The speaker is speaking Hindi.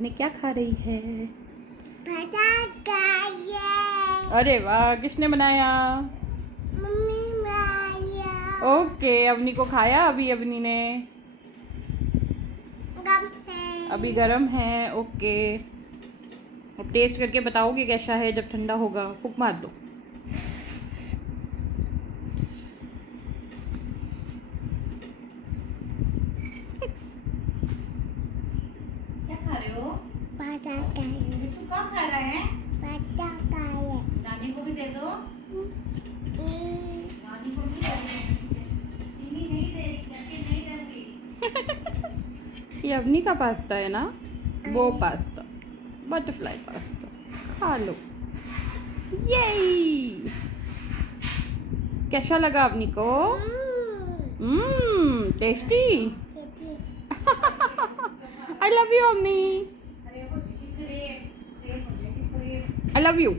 अवनी क्या खा रही है? पटाखा। अरे वाह, किसने बनाया? मम्मी बनाया। ओके, अवनी को खाया अभी अवनी ने? गम है। अभी गरम है। ओके, अब टेस्ट करके बताओगे कैसा है जब ठंडा होगा? फूक मार दो। क्या खा रहे हो? पटाखा। मिट्टू कहाँ खा रहा है? पटाखा है। नानी को भी दे दो। नानी को भी दे दो। चीनी नहीं दे रही, करके नहीं दे रही। ये अवनी का पास्ता है ना? वो पास्ता, बटरफ्लाई पास्ता, खा लो। ये कैसा लगा अवनी को? Tasty. I love you Avani. अरे वो क्रेप क्रेप हो जाएगी क्रेप। I love you.